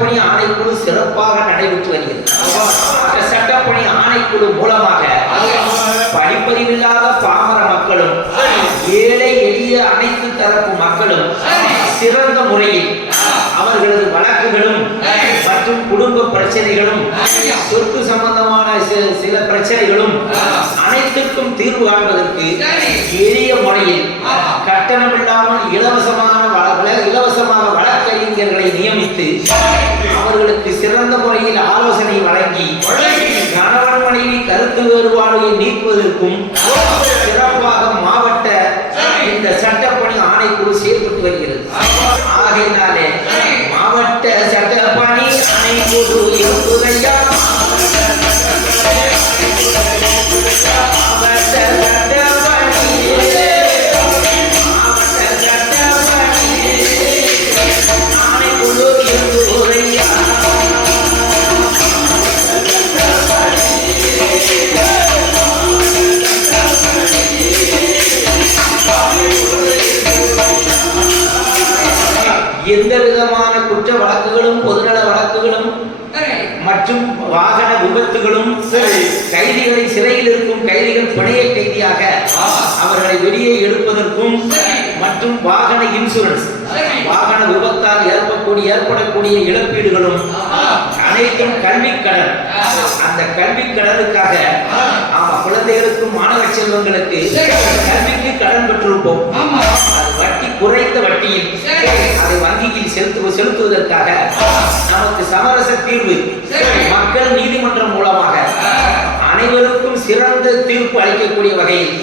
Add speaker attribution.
Speaker 1: சட்டப்பணி ஆணைக்குழு சிறப்பாக நடைபெற்று வருகிறது. சட்டப்பணி ஆணைக்குழு மூலமாக படிப்பறிவில்லாத பாமர மக்களும் ஏழை எளிய அனைத்து தரப்பு மக்களும் சிறந்த முறையில் அவர்களது வழக்குகளும் மற்றும் குடும்ப பிரச்சனைகளும் சொத்து சம்பந்தமான சில பிரச்சனைகளும் அனைத்துக்கும் தீர்வு காண்பதற்கு எளிய முறையில் கட்டணம் இல்லாமல் இலவசமான வழ- இலவசமாக வழக்கறிஞர்களை நியமித்து சிறந்த முறையில் ஆலோசனை வழங்கி கணவன் மனைவி கருத்து வேறுபாடுகளை நீக்குவதற்கும் சிறப்பாக மாவட்ட இந்த சட்டப்பணி ஆணைக்குழு செயல்பட்டு வருகிறது. ஆகையினாலே மாவட்ட சட்டப்பணி ஆணைக்குழு எந்த விதமான குற்ற வழக்குகளும் பொதுநல வழக்குகளும் மற்றும் வாகன விபத்துகளும் கைதிகளை சிறையில் இருக்கும் கைதிகள் பிணைய கைதியாக அவர்களை வெளியே எடுப்பதற்கும் மற்றும் வாகன இன்சூரன்ஸ் வாகன விபத்தால் ஏற்படக்கூடிய ஏற்படக்கூடிய இழப்பீடுகளும் அனைத்தும் கல்வி கடன். அந்த கல்வி கடனுக்காக குழந்தைகளுக்கும் மாணவ செல்வங்களுக்கு கல்விக்கு கடன் பெற்றிருப்போம் குறைந்த வட்டியில் அதை வங்கியில் செலுத்து செலுத்துவதற்காக நமக்கு சமரச தீர்வு மக்கள் நீதிமன்றம் மூலமாக அனைவருக்கும் சிறந்த தீர்ப்பு அளிக்கக்கூடிய வகையில்